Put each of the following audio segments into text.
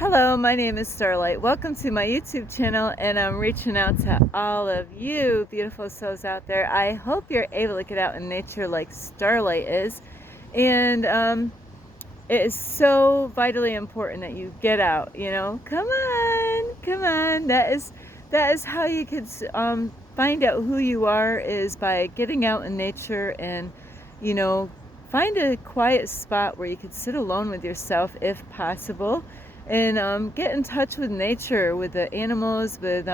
Hello, my name is Starlight. Welcome to my YouTube channel, and I'm reaching out to all of you beautiful souls out there. I hope you're able to get out in nature like Starlight is, and it is so vitally important that you get out. Come on, come on. That is how you could find out who you are, is by getting out in nature and you know find a quiet spot where you could sit alone with yourself if possible, and get in touch with nature, with the animals, with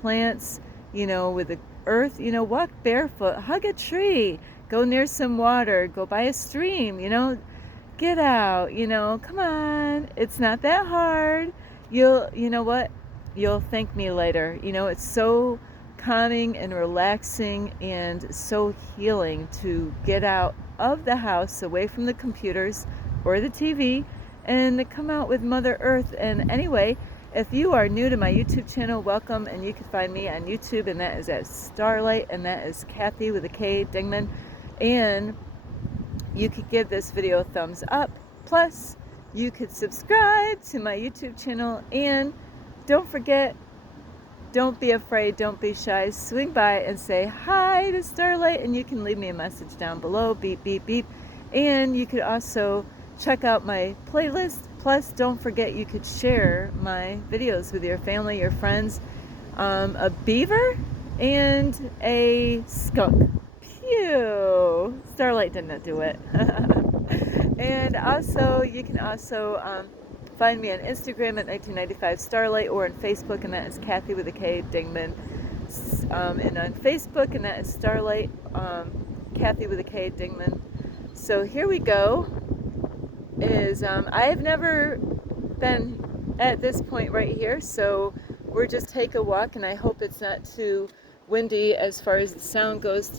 plants, with the earth. Walk barefoot, hug a tree, go near some water, go by a stream. Get out. Come on, it's not that hard. You know what, you'll thank me later. It's so calming and relaxing and so healing to get out of the house, away from the computers or the TV, and to come out with Mother Earth. And anyway, if you are new to my YouTube channel, welcome, and you can find me on YouTube, and that is at Starlight, and that is Kathy with a K, Dingman. And you could give this video a thumbs up, plus you could subscribe to my YouTube channel, and don't forget, don't be afraid, don't be shy, swing by and say hi to Starlight, and you can leave me a message down below, beep beep beep. And you could also check out my playlist, plus don't forget you could share my videos with your family, your friends. A beaver and a skunk. Phew, Starlight did not do it. And also, you can also find me on Instagram at 1995 Starlight, or on Facebook, and that is Kathy with a K, Dingman. And on Facebook, and that is Starlight, Kathy with a K, Dingman. So here we go. I have never been at this point right here, so we're just take a walk, and I hope it's not too windy as far as the sound goes,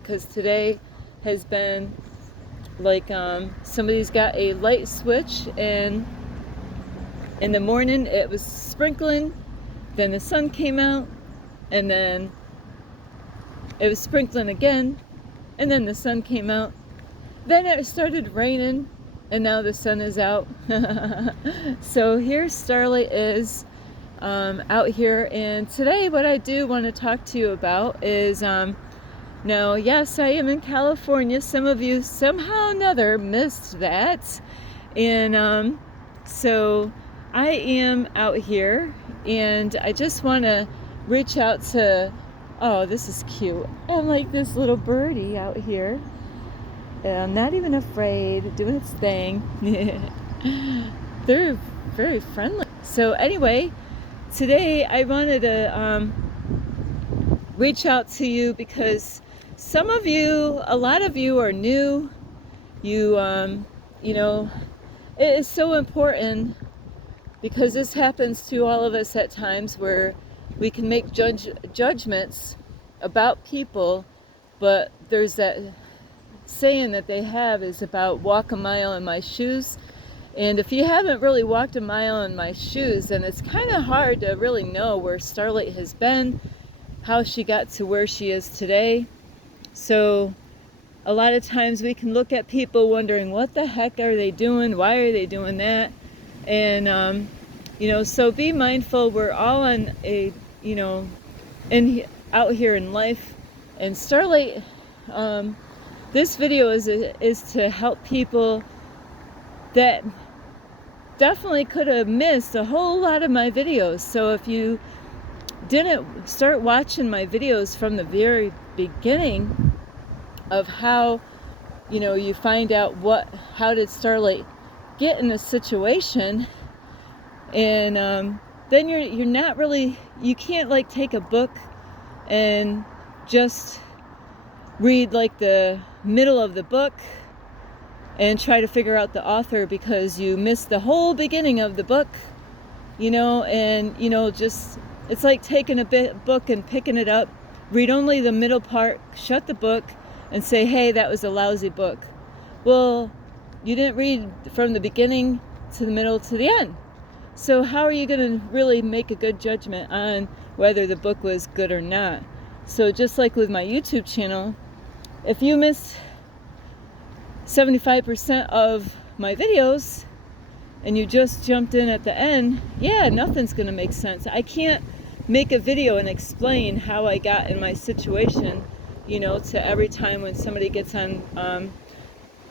because today has been like somebody's got a light switch, and in the morning it was sprinkling, then the sun came out, and then it was sprinkling again, and then the sun came out, then it started raining, and now the sun is out. So here Starlight is out here, and today what I do want to talk to you about is now, yes, I am in California. Some of you somehow or another missed that, and so I am out here, and I just want to reach out to, oh, this is cute. I'm like this little birdie out here. I'm not even afraid, doing its thing. They're very friendly. So anyway, today I wanted to reach out to you because some of you, a lot of you are new. It is so important, because this happens to all of us at times, where we can make judgments about people, but there's that saying that they have is about walk a mile in my shoes. And if you haven't really walked a mile in my shoes, then it's kind of hard to really know where Starlight has been, how she got to where she is today. So a lot of times we can look at people wondering, what the heck are they doing? Why are they doing that? And so be mindful. We're all on a out here in life, and Starlight, this video is to help people that definitely could have missed a whole lot of my videos. So if you didn't start watching my videos from the very beginning of how you find out how did Starlight get in a situation, and then you're not really, you can't like take a book and just read like the middle of the book and try to figure out the author, because you missed the whole beginning of the book, and just, it's like taking a book and picking it up, read only the middle part, shut the book, and say, hey, that was a lousy book. Well, you didn't read from the beginning to the middle to the end. So how are you going to really make a good judgment on whether the book was good or not? So just like with my YouTube channel, if you missed 75% of my videos, and you just jumped in at the end, yeah, nothing's going to make sense. I can't make a video and explain how I got in my situation, you know, to every time when somebody gets on,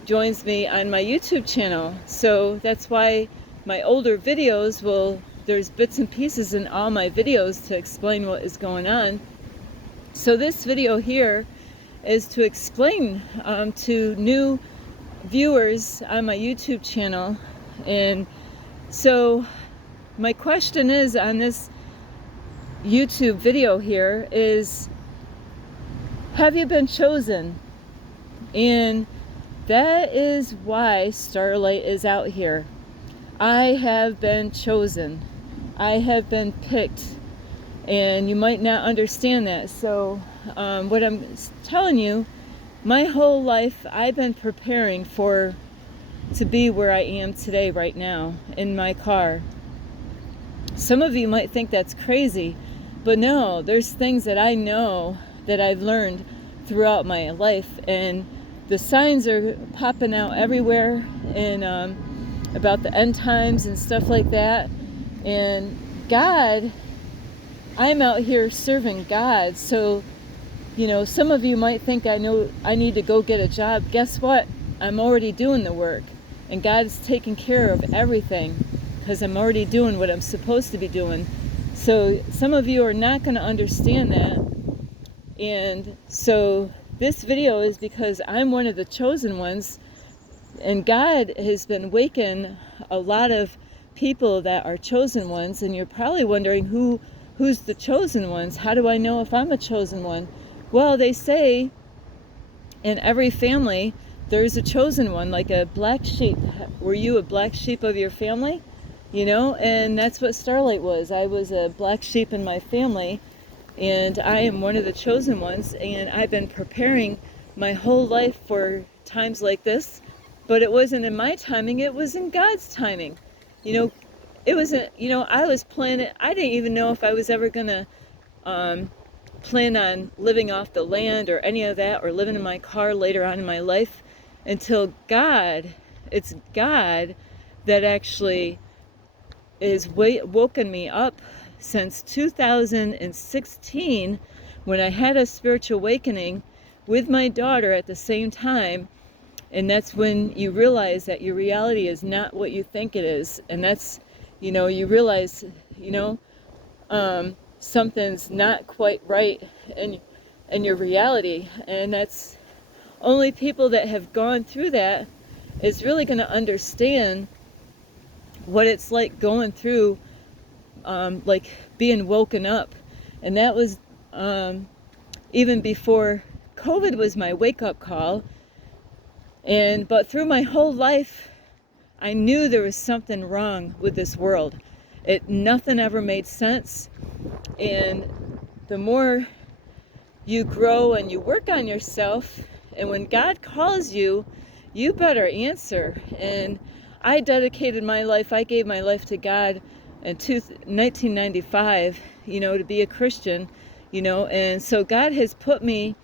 joins me on my YouTube channel. So that's why my older videos there's bits and pieces in all my videos to explain what is going on. So this video here is to explain to new viewers on my YouTube channel. And so my question is on this YouTube video here is, have you been chosen? And that is why Starlight is out here. I have been chosen. I have been picked. And you might not understand that. So what I'm telling you, my whole life I've been preparing to be where I am today, right now, in my car. Some of you might think that's crazy, but no, there's things that I know that I've learned throughout my life, and the signs are popping out everywhere, and about the end times and stuff like that. And God, I'm out here serving God. So, you know, some of you might think I know I need to go get a job. Guess what? I'm already doing the work, and God's taking care of everything because I'm already doing what I'm supposed to be doing. So some of you are not going to understand that. And so this video is because I'm one of the chosen ones, and God has been waking a lot of people that are chosen ones. And you're probably wondering who's the chosen ones? How do I know if I'm a chosen one? Well, they say in every family there's a chosen one, like a black sheep. Were you a black sheep of your family? You know, and that's what Starlight was. I was a black sheep in my family, and I am one of the chosen ones, and I've been preparing my whole life for times like this. But it wasn't in my timing, it was in God's timing. You know, it wasn't, you know, I was planning, I didn't even know if I was ever going to plan on living off the land or any of that, or living in my car later on in my life, until it's God that actually is woken me up since 2016, when I had a spiritual awakening with my daughter at the same time. And that's when you realize that your reality is not what you think it is. And that's, you know, you realize, you know, something's not quite right in your reality. And that's only people that have gone through that is really going to understand what it's like going through, like being woken up. And that was even before COVID was my wake-up call. But through my whole life, I knew there was something wrong with this world. Nothing ever made sense. And the more you grow and you work on yourself, and when God calls you, you better answer. And I dedicated my life, I gave my life to God in 1995, you know, to be a Christian, you know. And so God has put me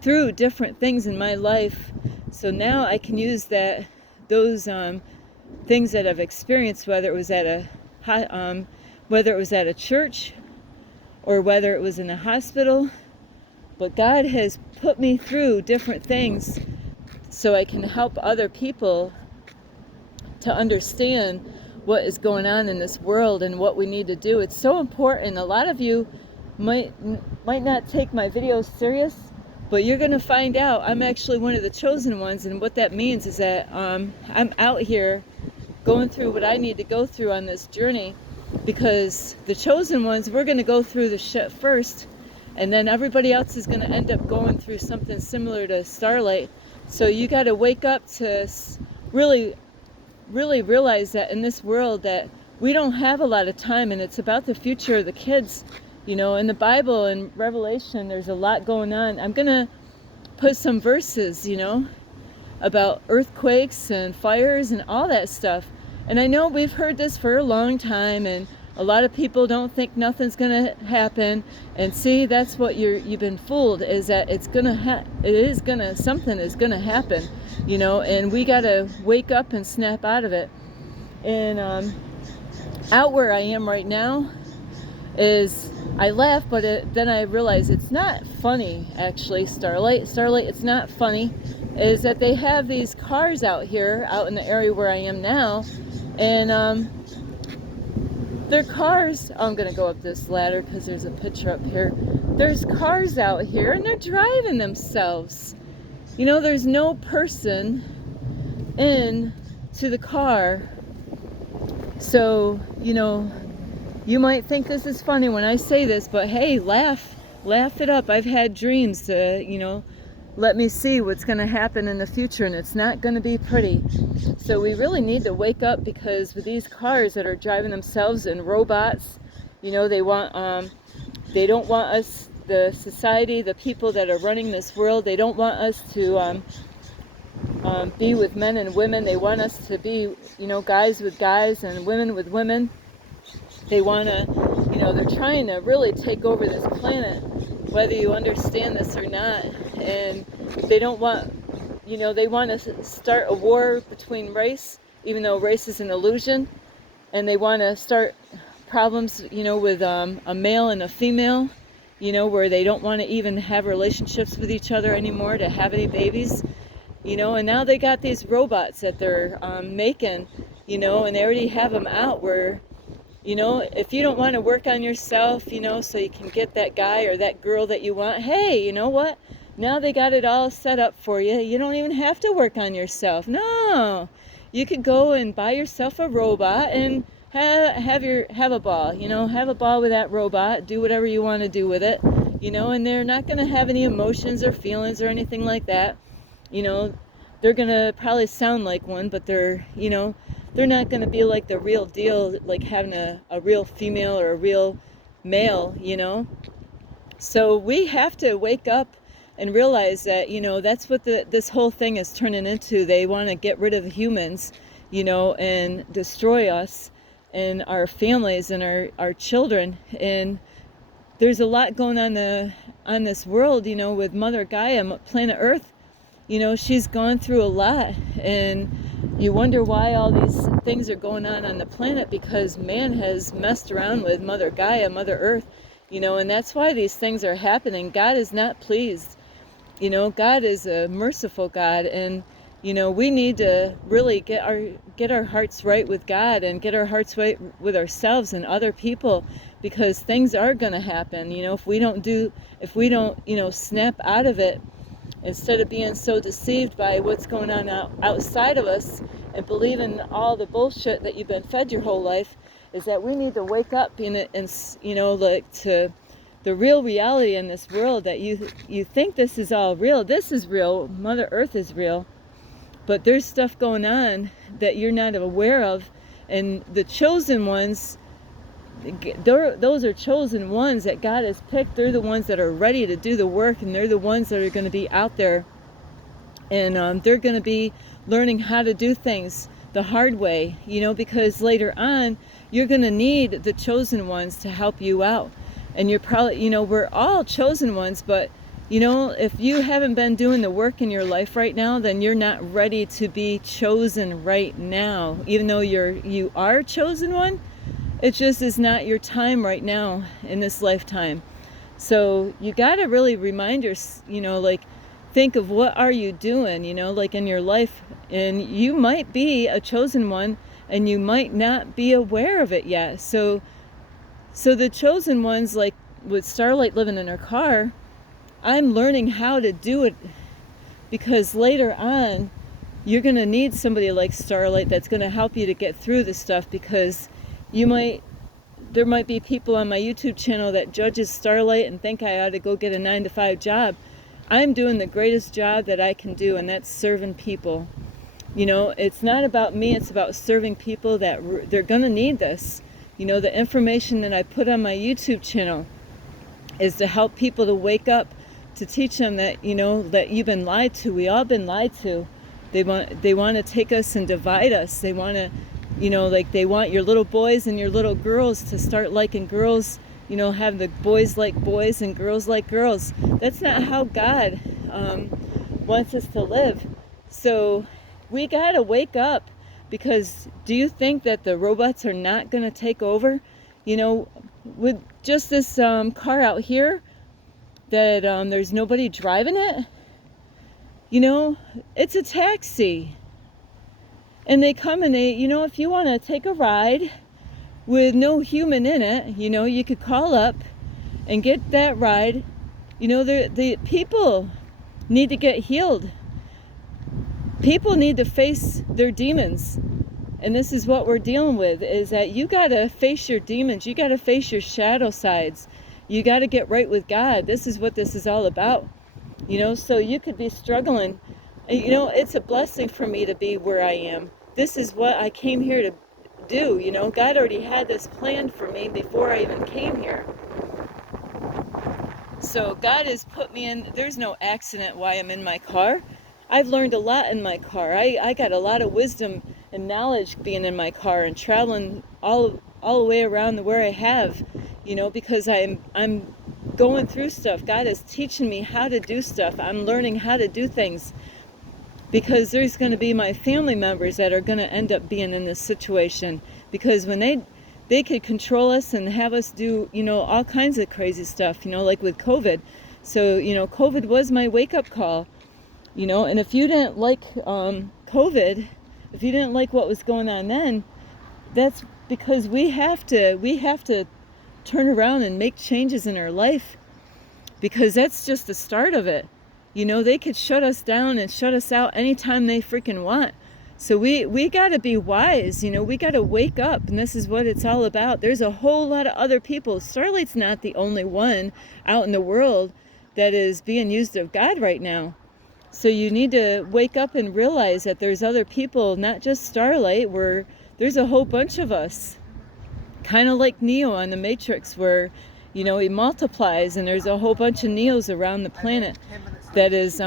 through different things in my life, so now I can use those things that I've experienced, whether it was at a church or whether it was in a hospital. But God has put me through different things so I can help other people to understand what is going on in this world and what we need to do. It's so important. A lot of you might not take my videos serious, but you're going to find out I'm actually one of the chosen ones. And what that means is that I'm out here going through what I need to go through on this journey, because the chosen ones, we're going to go through the shit first, and then everybody else is going to end up going through something similar to Starlight. So you got to wake up to really, really realize that in this world that we don't have a lot of time, and it's about the future of the kids. You know, in the Bible and Revelation, there's a lot going on. I'm going to put some verses, you know, about earthquakes and fires and all that stuff. And I know we've heard this for a long time, and A lot of people don't think nothing's gonna happen, and see, that's what you've been fooled, is that something is gonna happen, and we gotta wake up and snap out of it. And out where I am right now is, I laugh, but then I realize it's not funny, actually. Starlight, it's not funny, is that they have these cars out here, out in the area where I am now, and their cars, I'm gonna go up this ladder because there's a picture up here. There's cars out here and they're driving themselves. There's no person in to the car. So, you might think this is funny when I say this, but hey, laugh it up. I've had dreams to, let me see what's going to happen in the future, and it's not going to be pretty. So we really need to wake up, because with these cars that are driving themselves and robots, they don't want us, the society, the people that are running this world, they don't want us to be with men and women. They want us to be, guys with guys and women with women. They want to, they're trying to really take over this planet, whether you understand this or not. And they don't want, they want to start a war between race, even though race is an illusion. And they want to start problems, with a male and a female, where they don't want to even have relationships with each other anymore, to have any babies. And now they got these robots that they're making, and they already have them out where, if you don't want to work on yourself, so you can get that guy or that girl that you want, hey, you know what? Now they got it all set up for you. You don't even have to work on yourself. No, you could go and buy yourself a robot and have a ball. Have a ball with that robot. Do whatever you want to do with it. And they're not going to have any emotions or feelings or anything like that. They're going to probably sound like one, but they're not going to be like the real deal, like having a real female or a real male. So we have to wake up and realize that, that's what this whole thing is turning into. They want to get rid of humans, and destroy us and our families and our children. And there's a lot going on this world, with Mother Gaia, planet Earth. She's gone through a lot, and you wonder why all these things are going on the planet, because man has messed around with Mother Gaia, Mother Earth, and that's why these things are happening. God is not pleased. God is a merciful God, and we need to really get our hearts right with God, and get our hearts right with ourselves and other people, because things are going to happen. If we don't snap out of it, instead of being so deceived by what's going on outside of us and believing all the bullshit that you've been fed your whole life, is that we need to wake up to the real reality in this world, that you think this is all real. This is real. Mother Earth is real. But there's stuff going on that you're not aware of. And the chosen ones, those are chosen ones that God has picked. They're the ones that are ready to do the work, and they're the ones that are going to be out there. And they're going to be learning how to do things the hard way, because later on, you're going to need the chosen ones to help you out. And you're probably, we're all chosen ones, but, if you haven't been doing the work in your life right now, then you're not ready to be chosen right now. Even though you are a chosen one, it just is not your time right now in this lifetime. So you got to really remind yourself, think of what are you doing, in your life. And you might be a chosen one, and you might not be aware of it yet. So the chosen ones, like with Starlight living in her car, I'm learning how to do it, because later on, you're going to need somebody like Starlight that's going to help you to get through this stuff, because there might be people on my YouTube channel that judges Starlight and think I ought to go get a 9-to-5 job. I'm doing the greatest job that I can do, and that's serving people. It's not about me, it's about serving people that they're going to need this. The information that I put on my YouTube channel is to help people to wake up, to teach them that, that you've been lied to. We all been lied to. They want to take us and divide us. They want to like they want your little boys and your little girls to start liking girls, have the boys like boys and girls like girls. That's not how God wants us to live. So we gotta wake up, because do you think that the robots are not gonna take over? With just this car out here that there's nobody driving it, it's a taxi. And they come and they, if you want to take a ride with no human in it, you could call up and get that ride. The people need to get healed. People need to face their demons. And this is what we're dealing with, is that you got to face your demons. You got to face your shadow sides. You got to get right with God. This is what this is all about. So you could be struggling. It's a blessing for me to be where I am. This is what I came here to do. God already had this planned for me before I even came here. So God has put me in. There's no accident why I'm in my car. I've learned a lot in my car. I got a lot of wisdom and knowledge being in my car and traveling all the way around where I have, because I'm going through stuff. God is teaching me how to do stuff. I'm learning how to do things, because there's going to be my family members that are going to end up being in this situation, because when they could control us and have us do, all kinds of crazy stuff, like with COVID. So, COVID was my wake-up call, and if you didn't like COVID, if you didn't like what was going on then, that's because we have to turn around and make changes in our life, because that's just the start of it. They could shut us down and shut us out anytime they freaking want. So we got to be wise, we got to wake up, and this is what it's all about. There's a whole lot of other people. Starlight's not the only one out in the world that is being used of God right now. So you need to wake up and realize that there's other people, not just Starlight, where there's a whole bunch of us. Kind of like Neo on the Matrix, where, he multiplies, and there's a whole bunch of Neos around the planet that is,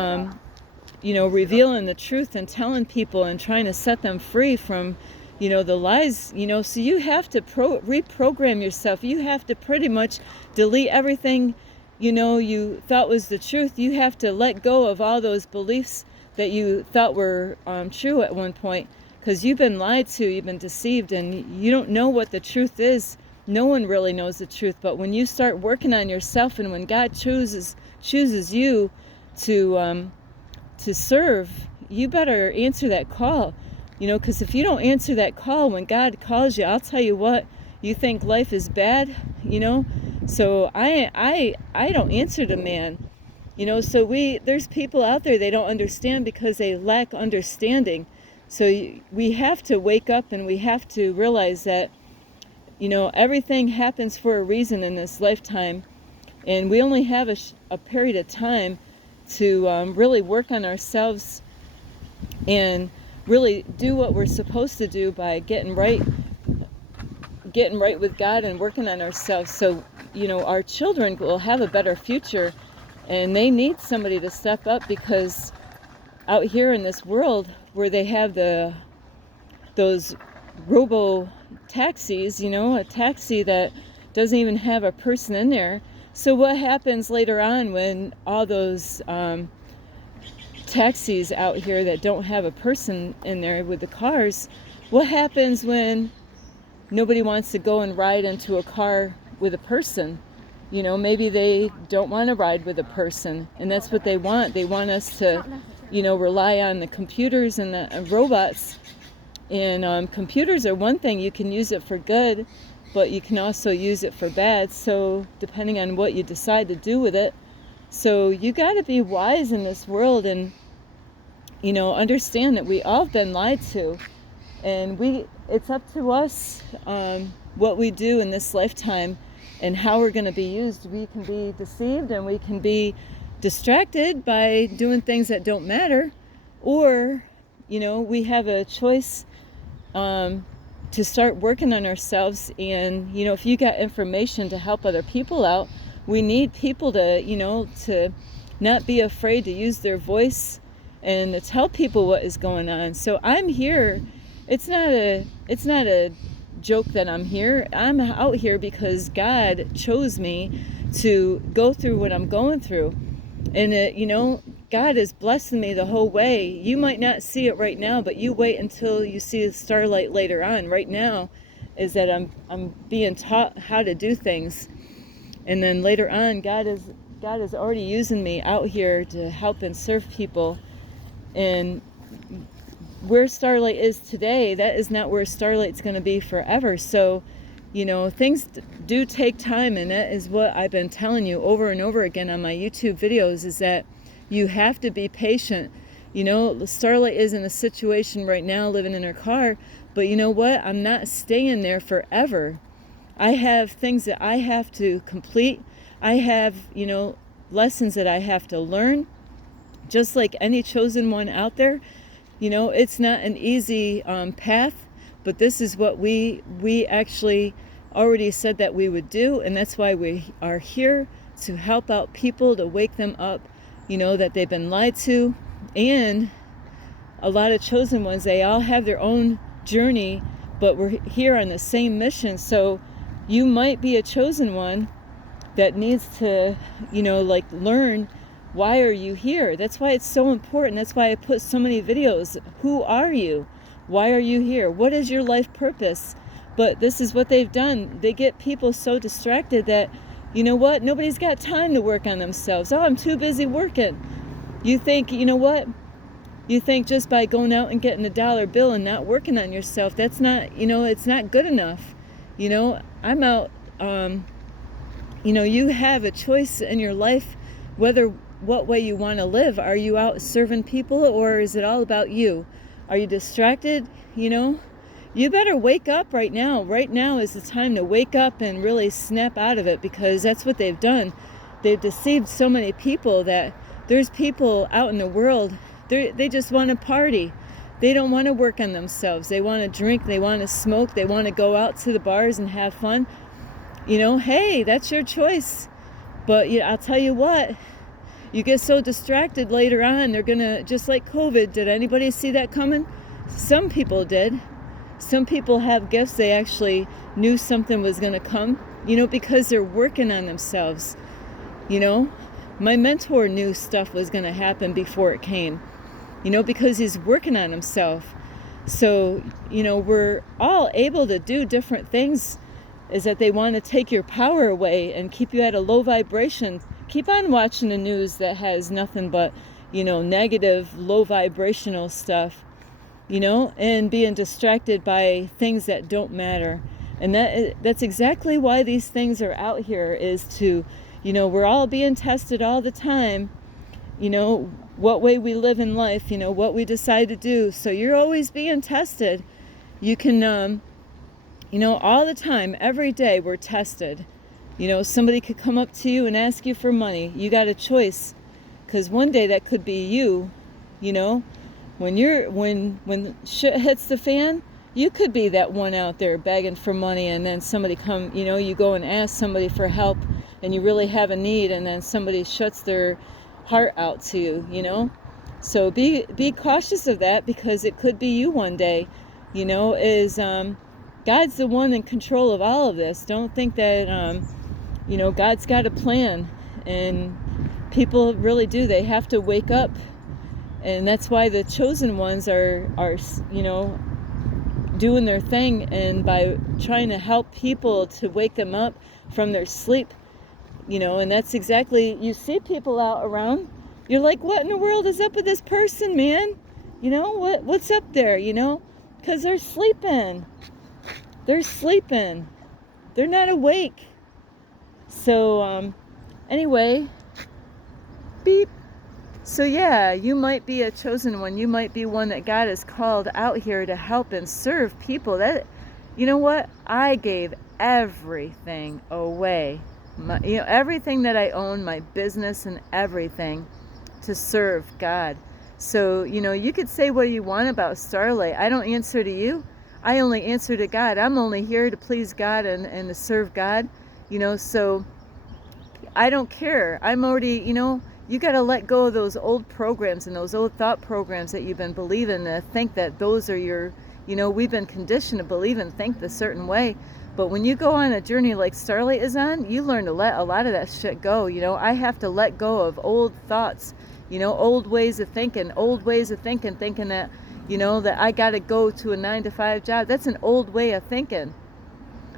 revealing the truth and telling people and trying to set them free from, the lies, So you have to reprogram yourself. You have to pretty much delete everything, you thought was the truth. You have to let go of all those beliefs that you thought were true at one point, because you've been lied to, you've been deceived, and you don't know what the truth is. No one really knows the truth. But when you start working on yourself, and when God chooses you to serve, you better answer that call, because if you don't answer that call when God calls you, I'll tell you what, you think life is bad, So I don't answer to man, so there's people out there, they don't understand because they lack understanding. So we have to wake up, and we have to realize that, everything happens for a reason in this lifetime, and we only have a period of time to really work on ourselves and really do what we're supposed to do by getting right with God and working on ourselves, so our children will have a better future. And they need somebody to step up, because out here in this world where they have those robo taxis, a taxi that doesn't even have a person in there. So what happens later on when all those taxis out here that don't have a person in there with the cars, what happens when nobody wants to go and ride into a car with a person? Maybe they don't want to ride with a person, and that's what they want. They want us to, rely on the computers and the robots. And computers are one thing, you can use it for good, but you can also use it for bad. So depending on what you decide to do with it. So you got to be wise in this world, and, understand that we all have been lied to. And it's up to us what we do in this lifetime and how we're going to be used. We can be deceived, and we can be distracted by doing things that don't matter, or we have a choice to start working on ourselves. And if you got information to help other people out, we need people to to not be afraid to use their voice and to tell people what is going on. So I'm here it's not a joke that I'm here. I'm out here because God chose me to go through what I'm going through. And God is blessing me the whole way. You might not see it right now, but you wait until you see the starlight later on. Right now is that I'm being taught how to do things. And then later on, God is already using me out here to help and serve people. And where Starlight is today, that is not where Starlight's going to be forever. So, things do take time, and that is what I've been telling you over and over again on my YouTube videos, is that you have to be patient. Starlight is in a situation right now living in her car, but you know what? I'm not staying there forever. I have things that I have to complete. I have, lessons that I have to learn, just like any chosen one out there. It's not an easy path, but this is what we actually already said that we would do, and that's why we are here, to help out people, to wake them up, that they've been lied to. And a lot of chosen ones, they all have their own journey, but we're here on the same mission. So you might be a chosen one that needs to, learn, why are you here? That's why it's so important. That's why I put so many videos. Who are you? Why are you here? What is your life purpose? But this is what they've done. They get people so distracted that, nobody's got time to work on themselves. Oh, I'm too busy working. You think, you think just by going out and getting a dollar bill and not working on yourself, that's not, it's not good enough. I'm out, you have a choice in your life, what way you want to live. Are you out serving people, or is it all about you? Are you distracted? You better wake up right now. Right now is the time to wake up and really snap out of it, because that's what they've done. They've deceived so many people that there's people out in the world, they just want to party. They don't want to work on themselves. They want to drink, they want to smoke, they want to go out to the bars and have fun. Hey, that's your choice. But I'll tell you what, you get so distracted later on, they're gonna, just like COVID, did anybody see that coming? Some people did. Some people have gifts, they actually knew something was gonna come, because they're working on themselves. My mentor knew stuff was gonna happen before it came, because he's working on himself. So, we're all able to do different things, is that they want to take your power away and keep you at a low vibration. Keep on watching the news that has nothing but, negative, low vibrational stuff, and being distracted by things that don't matter. And that's exactly why these things are out here, is to, we're all being tested all the time, what way we live in life, what we decide to do. So you're always being tested. You can, all the time, every day we're tested. Somebody could come up to you and ask you for money. You got a choice, because one day that could be you. When shit hits the fan, you could be that one out there begging for money, and then somebody come, you go and ask somebody for help, and you really have a need, and then somebody shuts their heart out to you. So be cautious of that, because it could be you one day. God's the one in control of all of this. Don't think that God's got a plan, and people really do. They have to wake up, and that's why the chosen ones are doing their thing, and by trying to help people to wake them up from their sleep, and that's exactly, you see people out around, you're like, what in the world is up with this person, man? What's up there? Because they're sleeping. They're not awake. So anyway, beep. So yeah, you might be a chosen one. You might be one that God has called out here to help and serve people. That, what? I gave everything away. Everything that I own, my business and everything, to serve God. So, you could say what you want about Starlight. I don't answer to you. I only answer to God. I'm only here to please God and to serve God. So I don't care. I'm already, you got to let go of those old programs and those old thought programs that you've been believing, to think that those are your, You know, we've been conditioned to believe and think the certain way. But when you go on a journey like Starlight is on, you learn to let a lot of that shit go. You know, I have to let go of old thoughts, you know, old ways of thinking, thinking that, you know, that I got to go to a 9-to-5 job. That's an old way of thinking.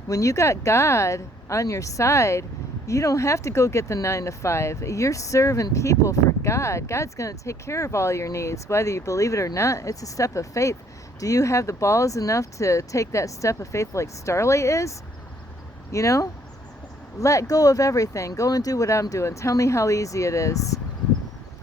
When you got God on your side, you don't have to go get the 9-to-5. You're serving people for God. God's going to take care of all your needs, whether you believe it or not. It's a step of faith. Do you have the balls enough to take that step of faith like Starlight is? You know? Let go of everything. Go and do what I'm doing. Tell me how easy it is.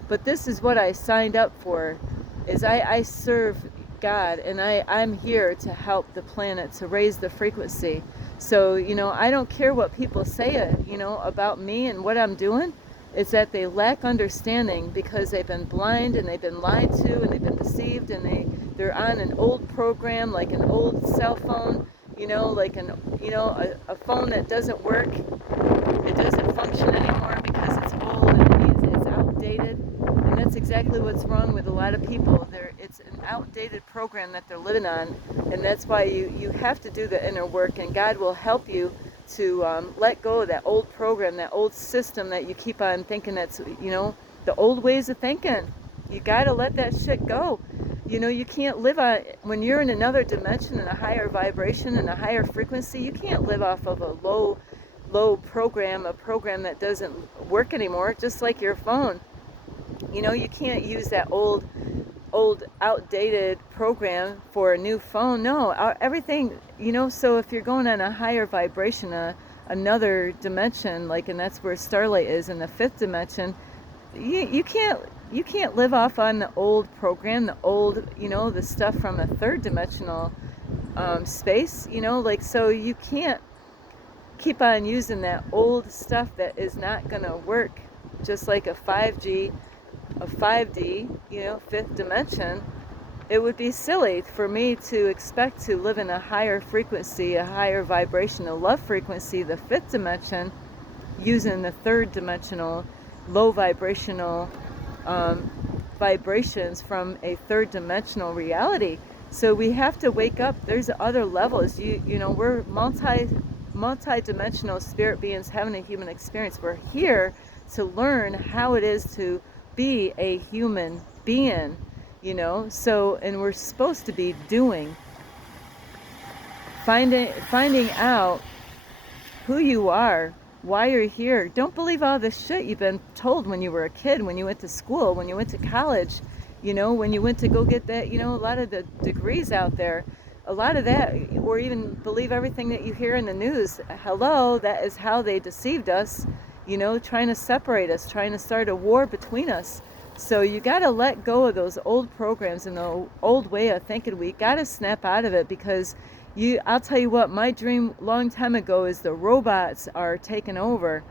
But this is what I signed up for, is I serve God, and I'm here to help the planet, to raise the frequency. So, you know, I don't care what people say, you know, about me and what I'm doing. It's that they lack understanding because they've been blind and they've been lied to and they've been deceived, and they're on an old program, like an old cell phone, you know, like a phone that doesn't work. It doesn't function anymore because it's old and it's outdated. And that's exactly what's wrong with a lot of people. It's an outdated program that they're living on, and that's why you have to do the inner work, and God will help you to let go of that old program, that old system that you keep on thinking that's, you know, the old ways of thinking. You got to let that shit go. You know, you can't live on, when you're in another dimension, in a higher vibration, in a higher frequency, you can't live off of a low program, a program that doesn't work anymore, just like your phone. You know, you can't use that old outdated program for a new phone. No, everything, you know. So if you're going on a higher vibration, another dimension, like, and that's where Starlight is, in the 5th dimension, you can't live off on the old program, the old, you know, the stuff from a 3rd dimensional space, you know, like, so you can't keep on using that old stuff that is not gonna work. Just like a 5G, a 5D, you know, 5th dimension, it would be silly for me to expect to live in a higher frequency, a higher vibration, a love frequency, the 5th dimension, using the 3rd dimensional, low vibrational vibrations from a 3rd dimensional reality. So we have to wake up. There's other levels. You know, we're multi-dimensional spirit beings having a human experience. We're here to learn how it is to be a human being, you know. So, and we're supposed to be doing, finding out who you are, why you're here. Don't believe all the shit you've been told when you were a kid, when you went to school, when you went to college, you know, when you went to go get that, you know, a lot of the degrees out there, a lot of that, or even believe everything that you hear in the news. Hello, that is how they deceived us, you know, trying to separate us, trying to start a war between us. So you got to let go of those old programs and the old way of thinking. We got to snap out of it, because I'll tell you what, my dream long time ago is the robots are taking over.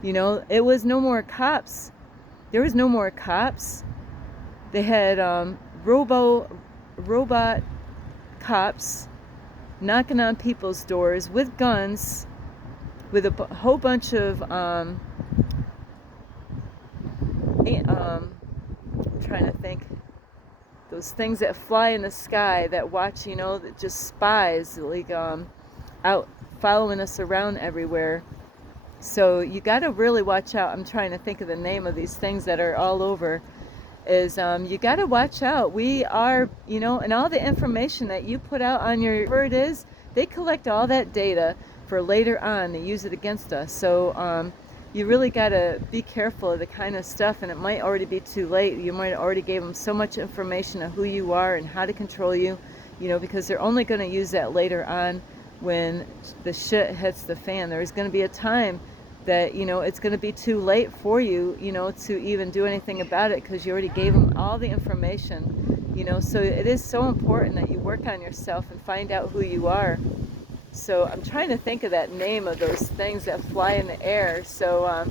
You know, it was no more cops. There was no more cops. They had robot cops knocking on people's doors with guns, with a whole bunch of I'm trying to think, those things that fly in the sky that watch, you know, that just spies, like out following us around everywhere. So you got to really watch out. I'm trying to think of the name of these things that are all over. Is you got to watch out. We are, you know, and all the information that you put out on your, whatever it is, they collect all that data for later on. They use it against us. So you really got to be careful of the kind of stuff, and it might already be too late. You might have already gave them so much information of who you are and how to control you, you know, because they're only going to use that later on when the shit hits the fan. There's going to be a time that, you know, it's going to be too late for you, you know, to even do anything about it, because you already gave them all the information, you know. So it is so important that you work on yourself and find out who you are. So I'm trying to think of that name of those things that fly in the air. So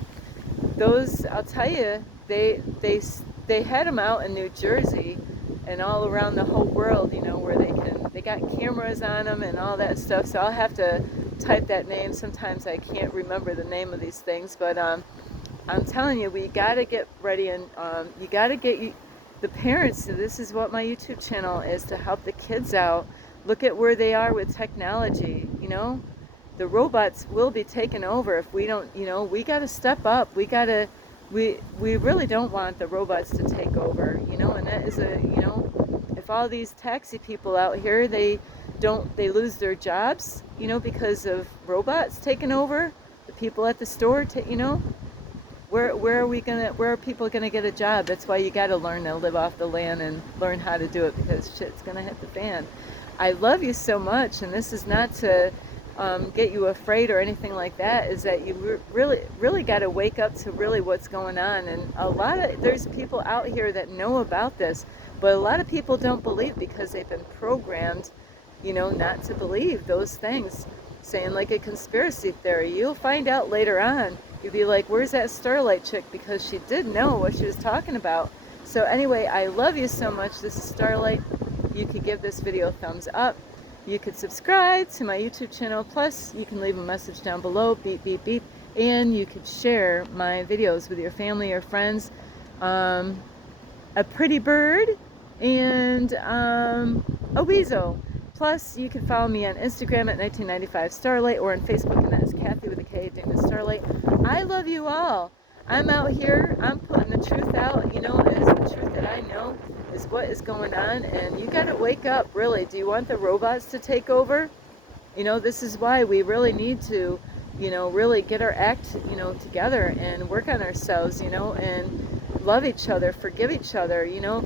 those, I'll tell you, they had them out in New Jersey and all around the whole world, you know, where they got cameras on them and all that stuff. So I'll have to type that name. Sometimes I can't remember the name of these things, but I'm telling you, we got to get ready, and you got to get the parents. So this is what my YouTube channel is, to help the kids out Look at where they are with technology, you know. The robots will be taken over if we don't, you know, we got to step up. We really don't want the robots to take over, you know, and that is a, you know, if all these taxi people out here, they lose their jobs, you know, because of robots taking over, the people at the store, you know, where are people gonna get a job? That's why you got to learn to live off the land and learn how to do it, because shit's gonna hit the fan. I love you so much, and this is not to get you afraid or anything like that. Is that you really got to wake up to really what's going on, and there's people out here that know about this, but a lot of people don't believe because they've been programmed, you know, not to believe those things. Saying like a conspiracy theory, you'll find out later on. You'll be like, where's that Starlight chick? Because she did know what she was talking about. So anyway, I love you so much. This is Starlight. You could give this video a thumbs up. You could subscribe to my YouTube channel. Plus, you can leave a message down below, beep, beep, beep. And you could share my videos with your family or friends. A pretty bird and a weasel. Plus, you can follow me on Instagram at 1995 Starlight, or on Facebook, and that is Kathy with a K, Dingman Starlight. I love you all. I'm out here. I'm putting the truth out. You know, it's the truth that I know is what is going on, and you got to wake up. Really, do you want the robots to take over? You know, this is why we really need to, you know, really get our act, you know, together and work on ourselves. You know, and love each other, forgive each other. You know,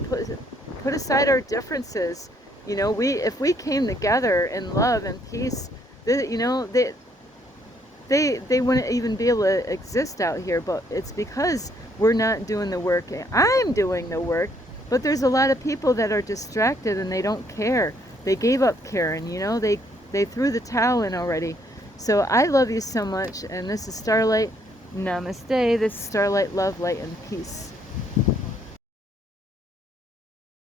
put aside our differences. You know, if we came together in love and peace, you know, they wouldn't even be able to exist out here. But it's because we're not doing the work. I'm doing the work, but there's a lot of people that are distracted and they don't care. They gave up caring, you know, they threw the towel in already. So I love you so much, and this is Starlight. Namaste. This is Starlight, love, light, and peace.